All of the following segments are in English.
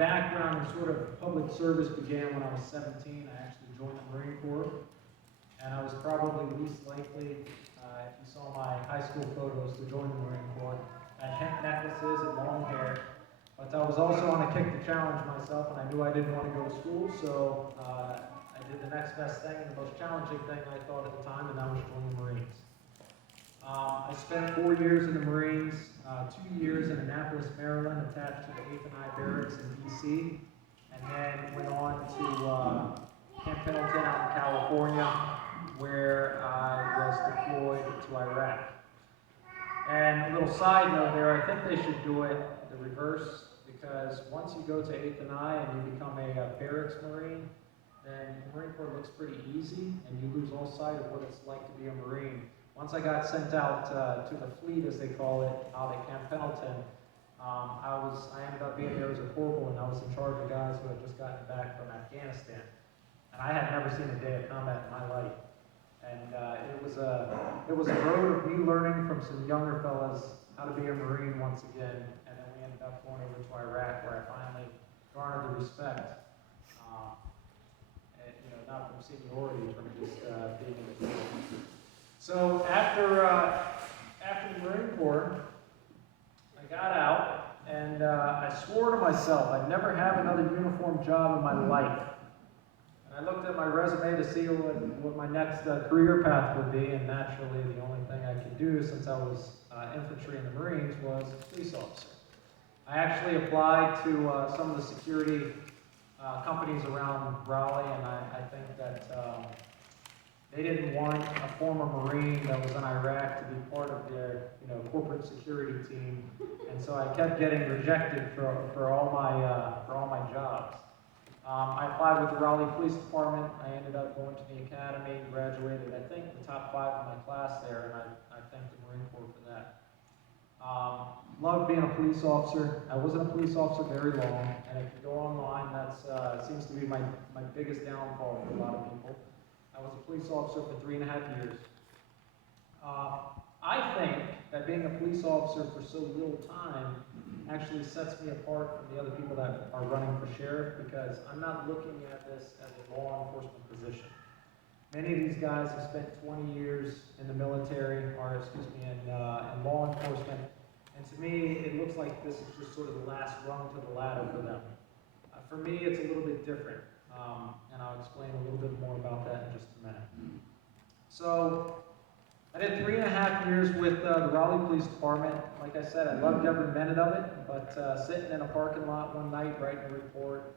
background in sort of public service began when I was 17. I actually joined the Marine Corps, and I was probably least likely, if you saw my high school photos, to join the Marine Corps. I had hemp necklaces and long hair, but I was also on a kick to challenge myself, and I knew I didn't want to go to school, so I did the next best thing, and the most challenging thing I thought at the time, and that was join the Marines. I spent 4 years in the Marines, 2 years in Annapolis, Maryland, attached to the 8th and I Barracks in D.C., and then went on to Camp Pendleton out in California, where I was deployed to Iraq. And a little side note there, I think they should do it the reverse, because once you go to 8th and I and you become a barracks Marine, then the Marine Corps looks pretty easy, and you lose all sight of what it's like to be a Marine. Once I got sent out to the fleet, as they call it, out at Camp Pendleton, I ended up being there as a corporal, and I was in charge of guys who had just gotten back from Afghanistan. And I had never seen a day of combat in my life. And it was a road of me learning from some younger fellas how to be a Marine once again. And then we ended up going over to Iraq, where I finally garnered the respect. And, not from seniority, from just being in the field. So after the Marine Corps, I got out, and I swore to myself I'd never have another uniform job in my life. And I looked at my resume to see what my next career path would be, and naturally the only thing I could do, since I was infantry in the Marines, was police officer. I actually applied to some of the security companies around Raleigh, and I think that they didn't want a former Marine that was in Iraq to be part of their, corporate security team, and so I kept getting rejected for all my jobs. I applied with the Raleigh Police Department. I ended up going to the academy, graduated, I think, the top 5 of my class there, and I thank the Marine Corps for that. Loved being a police officer. I wasn't a police officer very long, and if you go online, that seems to be my biggest downfall for a lot of people. I was a police officer for 3.5 years. I think that being a police officer for so little time actually sets me apart from the other people that are running for sheriff, because I'm not looking at this as a law enforcement position. Many of these guys have spent 20 years in the military, in law enforcement, and to me, it looks like this is just sort of the last rung to the ladder for them. For me, it's a little bit different. And I'll explain a little bit more about that in just a minute. So, I did 3.5 years with the Raleigh Police Department. Like I said, I loved every minute of it, but sitting in a parking lot one night, writing a report,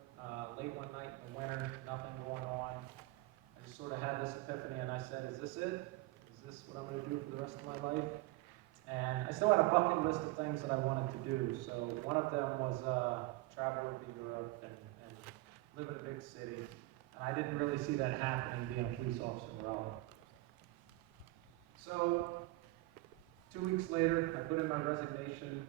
late one night in the winter, nothing going on, I just sort of had this epiphany, and I said, is this it? Is this what I'm going to do for the rest of my life? And I still had a bucket list of things that I wanted to do. So one of them was travel to Europe and live in a big city. And I didn't really see that happening being a police officer in Raleigh. So 2 weeks later, I put in my resignation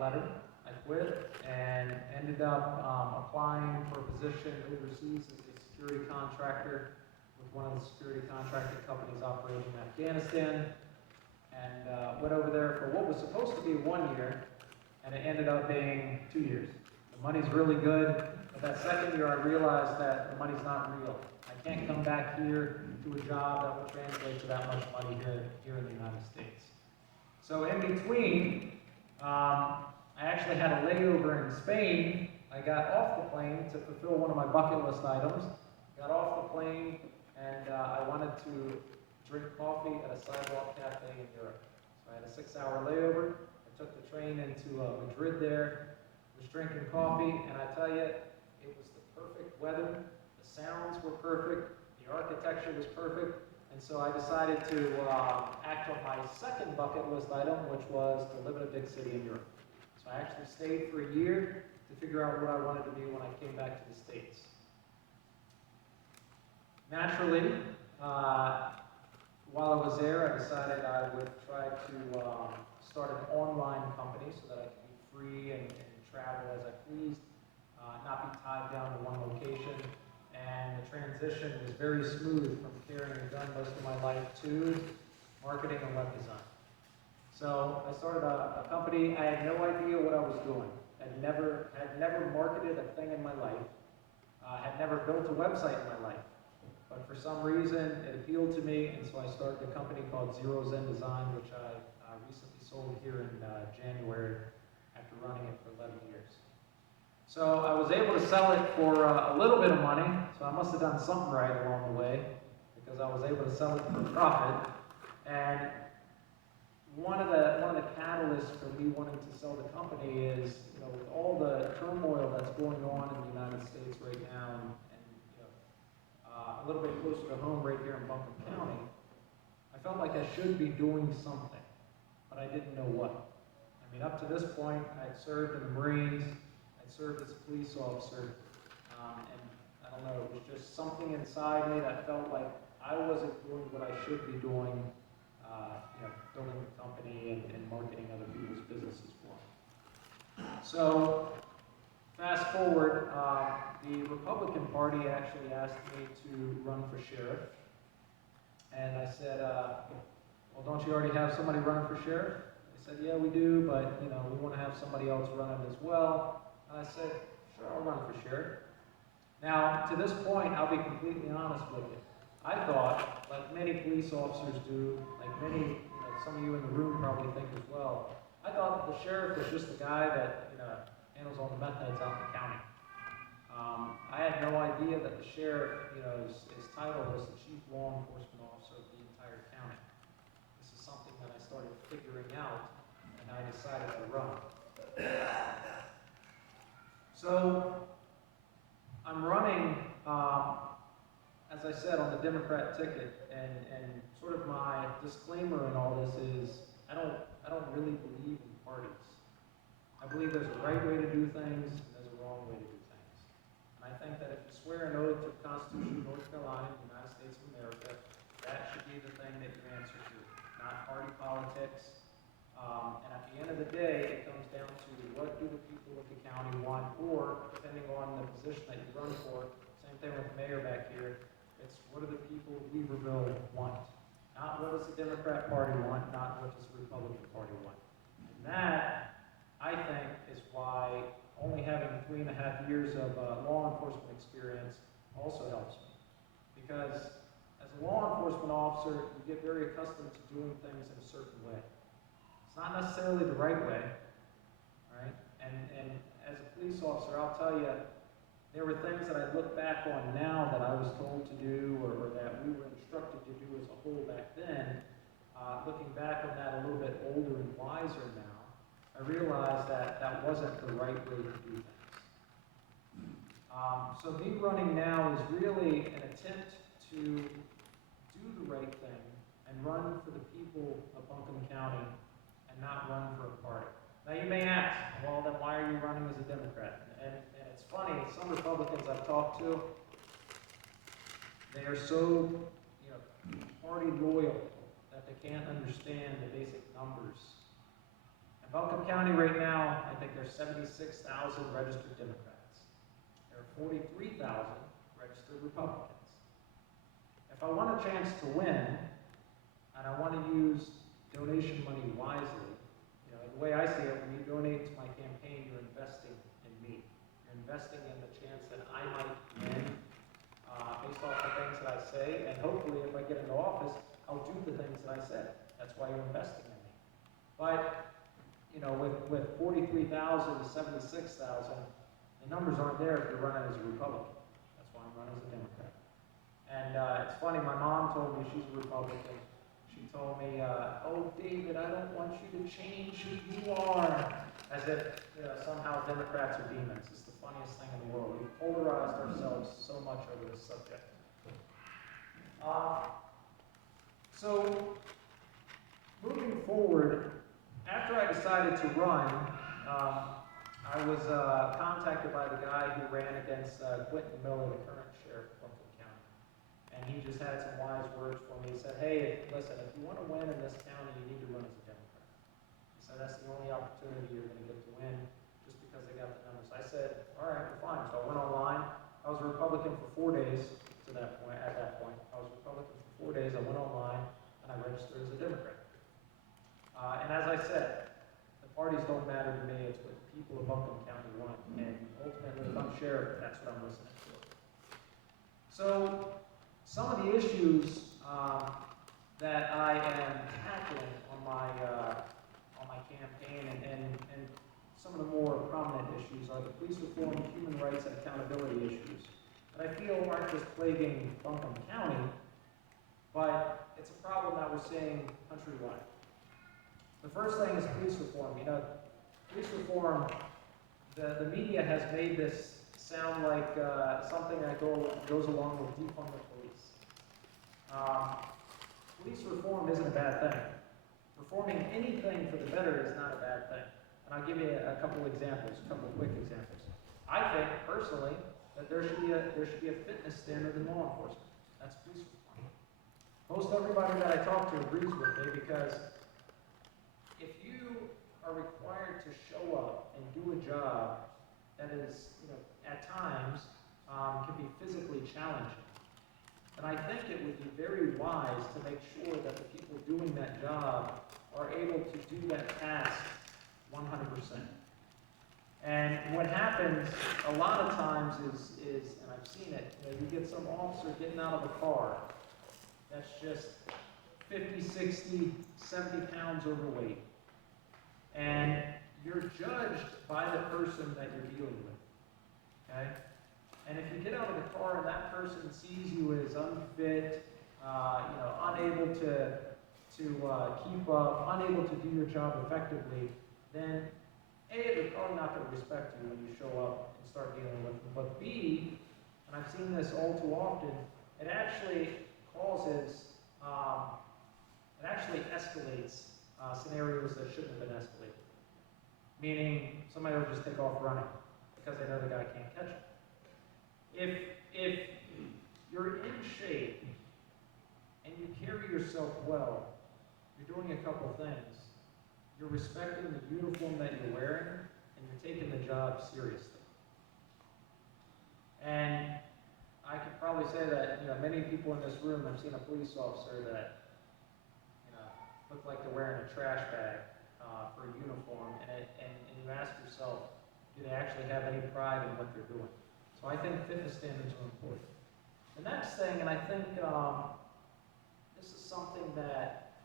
letter. I quit and ended up applying for a position overseas as a security contractor with one of the security contracting companies operating in Afghanistan. And went over there for what was supposed to be 1 year, and it ended up being 2 years. The money's really good. That second year, I realized that the money's not real. I can't come back here to a job that will translate to that much money here in the United States. So in between, I actually had a layover in Spain. I got off the plane to fulfill one of my bucket list items. Got off the plane, and I wanted to drink coffee at a sidewalk cafe in Europe. So I had a 6-hour layover. I took the train into Madrid there, was drinking coffee, and I tell you, it was the perfect weather, the sounds were perfect, the architecture was perfect, and so I decided to act on my second bucket list item, which was to live in a big city in Europe. So I actually stayed for a year to figure out what I wanted to do when I came back to the States. Naturally, while I was there, I decided I would try to start an online company so that I could be free and travel as I pleased. Not be tied down to one location, and the transition was very smooth from carrying a gun most of my life to marketing and web design. So I started a company. I had no idea what I was doing. had never marketed a thing in my life, had never built a website in my life. But for some reason, it appealed to me, and so I started a company called Zero Zen Design, which I recently sold here in January after running it for 11 years. So I was able to sell it for a little bit of money, so I must have done something right along the way, because I was able to sell it for a profit. And one of the catalysts for me wanting to sell the company is, with all the turmoil that's going on in the United States right now, and a little bit closer to home right here in Buncombe County, I felt like I should be doing something, but I didn't know what. I mean, up to this point, I'd served in the Marines, I'd served as a police officer, and I don't know, it was just something inside me that felt like I wasn't doing what I should be doing, building the company and marketing other people's businesses for them. So, fast forward, the Republican Party actually asked me to run for sheriff. And I said, well, don't you already have somebody running for sheriff? They said, yeah, we do, but, we want to have somebody else running as well. And I said, sure, I'll run for sheriff. Now, to this point, I'll be completely honest with you. I thought, like many police officers do, like many, some of you in the room probably think as well, I thought the sheriff was just the guy that, handles all the meth heads out in the county. I had no idea that the sheriff, his title was the chief law enforcement officer of the entire county. This is something that I started figuring out, and I decided to run. So, I'm running, as I said, on the Democrat ticket, and sort of my disclaimer in all this is, I don't really believe in parties. I believe there's a right way to do things, and there's a wrong way to do things. And I think that if you swear an oath to the Constitution of North Carolina, the United States of America, that should be the thing that you answer to, not party politics. And at the end of the day, it comes down to what do the people of the county want, or depending on the position that you run for, same thing with the mayor back here, it's what do the people of Weaverville want. Not what does the Democrat Party want, not what does the Republican Party want. And that, I think, is why only having 3.5 years of law enforcement experience also helps me. Because as a law enforcement officer, you get very accustomed to doing things in a certain way. It's not necessarily the right way, right? And as a police officer, I'll tell you, there were things that I look back on now that I was told to do, or that we were instructed to do as a whole back then. Looking back on that a little bit older and wiser now, I realized that that wasn't the right way to do things. So me running now is really an attempt to do the right thing and run for the people of Buncombe County and not run for a party. Now you may ask, well then why are you running as a Democrat? And it's funny, some Republicans I've talked to, they are so party loyal that they can't understand the basic numbers. In Buncombe County right now, I think there's 76,000 registered Democrats. There are 43,000 registered Republicans. If I want a chance to win, and I want to use donation money wisely, the way I see it, when you donate to my campaign, you're investing in me. You're investing in the chance that I might win based off the things that I say, and hopefully if I get into office, I'll do the things that I said. That's why you're investing in me. But, with 43,000 to 76,000, the numbers aren't there if you're running as a Republican. That's why I'm running as a Democrat. And it's funny, my mom told me she's a Republican. She told me, oh, David, I don't want you to change who you are. As if somehow Democrats are demons. It's the funniest thing in the world. We've polarized ourselves so much over this subject. So, moving forward, after I decided to run, I was contacted by the guy who ran against Quentin Miller, the current sheriff of Buncombe County. And he just had some wise words for me. He said, hey, listen, if you want to win in this county, you need to run as a Democrat. He said, that's the only opportunity you're going to get to win, just because they got the numbers. I said, all right, well, fine. So I went online. I was a Republican for 4 days at that point. I was a Republican for 4 days. I went online, and I registered as a Democrat. And as I said, the parties don't matter to me. It's what the people of Buncombe County sheriff, that's what I'm listening for. So, some of the issues that I am tackling on my campaign, and some of the more prominent issues are the police reform, human rights, and accountability issues that I feel aren't just plaguing Buncombe County, but it's a problem that we're seeing countrywide. The first thing is police reform. You know, police reform, the media has made this sound like something that goes along with defund the police. Police reform isn't a bad thing. Reforming anything for the better is not a bad thing. And I'll give you a couple examples, a couple quick examples. I think, personally, that there should be a fitness standard in law enforcement. That's police reform. Most everybody that I talk to agrees with me, because if you are required to show up and do a job that is, at times, can be physically challenging, then I think it would be very wise to make sure that the people doing that job are able to do that task 100%. And what happens a lot of times is, and I've seen it, you get some officer getting out of a car that's just 50, 60, 70 pounds overweight. And you're judged by the person that you're dealing with, okay? And if you get out of the car and that person sees you as unfit, unable to keep up, unable to do your job effectively, then A, they're probably not going to respect you when you show up and start dealing with them. But B, and I've seen this all too often, it actually escalates scenarios that shouldn't have been escalated. Meaning, somebody will just take off running because they know the guy can't catch them. If you're in shape and you carry yourself well, you're doing a couple things. You're respecting the uniform that you're wearing, and you're taking the job seriously. And I could probably say that, many people in this room have seen a police officer that, look like they're wearing a trash bag for a uniform, and you ask yourself, do they actually have any pride in what they're doing? So I think fitness standards are important. The next thing, and I think this is something that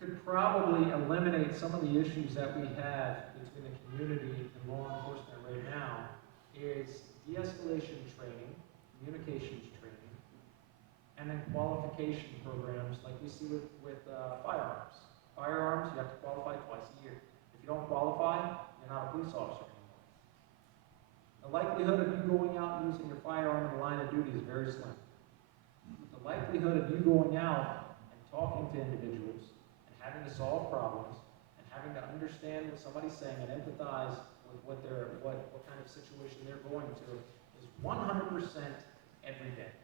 could probably eliminate some of the issues that we have between the community and law enforcement right now, is de-escalation training, communications training, and then qualification programs like we see with firearms. Firearms, you have to qualify twice a year. If you don't qualify, you're not a police officer anymore. The likelihood of you going out and using your firearm in the line of duty is very slim. The likelihood of you going out and talking to individuals and having to solve problems and having to understand what somebody's saying and empathize with what kind of situation they're going to is 100% every day.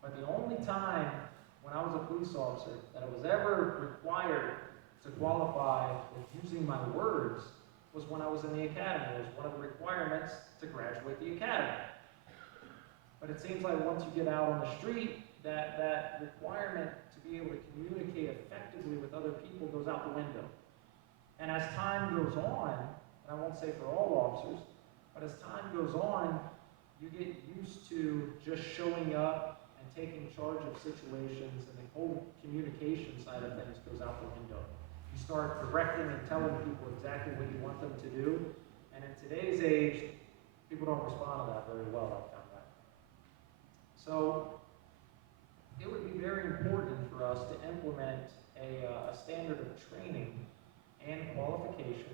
But the only time when I was a police officer that I was ever required to qualify with using my words was when I was in the academy. It was one of the requirements to graduate the academy. But it seems like once you get out on the street, that requirement to be able to communicate effectively with other people goes out the window. And as time goes on, and I won't say for all officers, but as time goes on, you get used to just showing up and taking charge of situations, and the whole communication side of things goes out the window. You start directing and telling people exactly what you want them to do, and in today's age, people don't respond to that very well, I've found that. So, it would be very important for us to implement a standard of training and qualification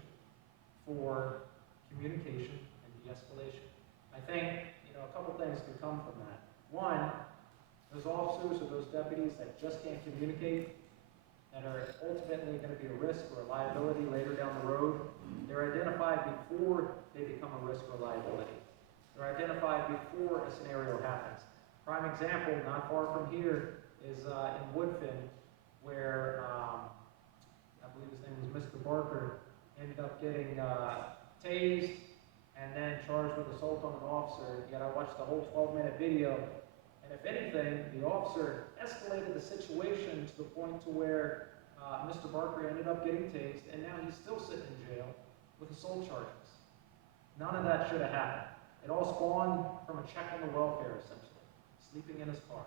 for communication and de-escalation. I think, a couple things could come from that. One, those officers or those deputies that just can't communicate, that are ultimately going to be a risk or a liability later down the road, they're identified before they become a risk or liability. They're identified before a scenario happens. Prime example, not far from here, is in Woodfin, where I believe his name was Mr. Barker, ended up getting tased and then charged with assault on an officer. Yet I watched the whole 12-minute video, and if anything, the officer escalated the situation to the point to where Mr. Barker ended up getting tased, and now he's still sitting in jail with assault charges. None of that should have happened. It all spawned from a check on the welfare, essentially, sleeping in his car.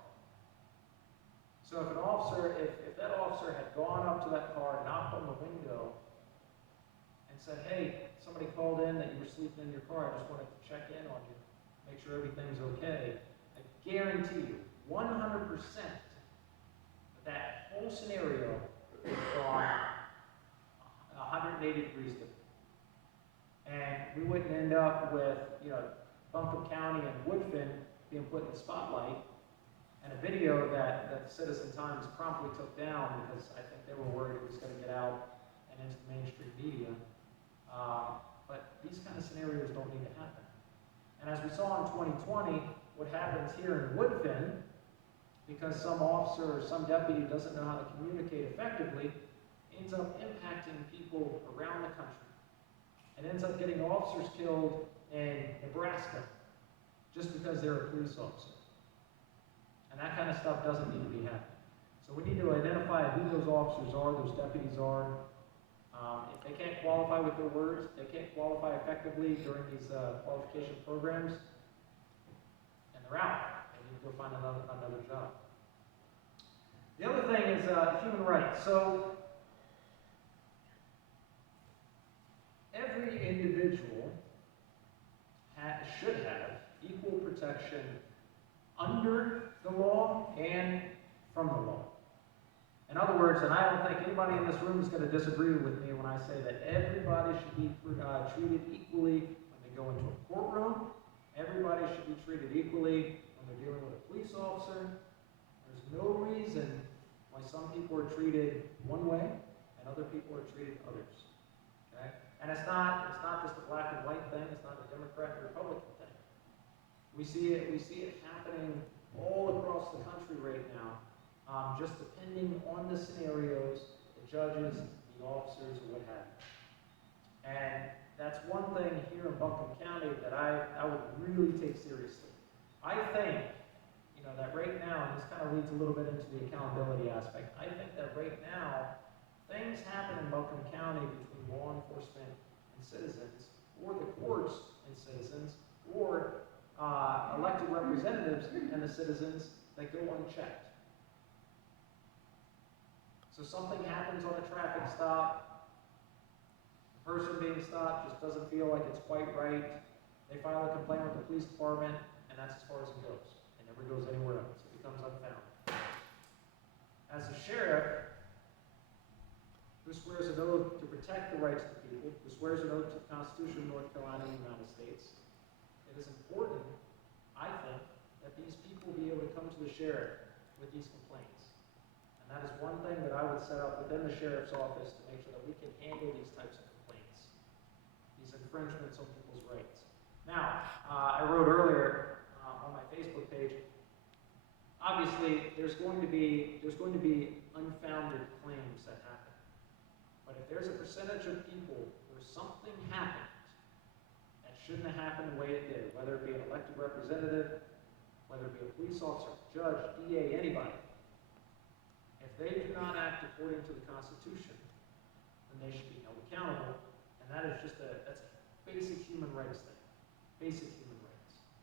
So if that officer had gone up to that car, knocked on the window, and said, "Hey, somebody called in that you were sleeping in your car. I just wanted to check in on you, make sure everything's okay," I guarantee you, 100%, that whole scenario would have gone 180 degrees different. And we wouldn't end up with, Buncombe County and Woodfin being put in the spotlight, and a video that Citizen Times promptly took down because I think they were worried it was going to get out and into the mainstream media. But these kind of scenarios don't need to happen. And as we saw in 2020, what happens here in Woodfin, because some officer or some deputy doesn't know how to communicate effectively, ends up impacting people around the country. It ends up getting officers killed in Nebraska just because they're a police officer. And that kind of stuff doesn't need to be happening. So we need to identify who those officers are, those deputies are. If they can't qualify with their words, they can't qualify effectively during these qualification programs, and they're out. They need to go find another job. The other thing is human rights. So every individual should have equal protection under the law and from the law. In other words, and I don't think anybody in this room is going to disagree with me when I say that everybody should be treated equally when they go into a courtroom. Everybody should be treated equally when they're dealing with a police officer. There's no reason why some people are treated one way and other people are treated others. Okay? And it's not just a black and white thing. It's not a Democrat and Republican thing. We see it happening all across the country right now. Just depending on the scenarios, the judges, the officers, or what have you. And that's one thing here in Buncombe County that I would really take seriously. I think, that right now, and this kind of leads a little bit into the accountability aspect, I think that right now, things happen in Buncombe County between law enforcement and citizens, or the courts and citizens, or elected representatives and the citizens that go unchecked. So something happens on a traffic stop, the person being stopped just doesn't feel like it's quite right, they file a complaint with the police department, and that's as far as it goes. It never goes anywhere else. It becomes unfound. As a sheriff who swears an oath to protect the rights of the people, who swears an oath to the Constitution of North Carolina and the United States, it is important, I think, that these people be able to come to the sheriff with these complaints. And that is one thing that I would set up within the sheriff's office to make sure that we can handle these types of complaints, these infringements on people's rights. Now, I wrote earlier on my Facebook page, obviously there's going to be unfounded claims that happen. But if there's a percentage of people where something happened that shouldn't have happened the way it did, whether it be an elected representative, whether it be a police officer, judge, DA, anybody, if they do not act according to the Constitution, then they should be held accountable. And that is that's a basic human rights thing. Basic human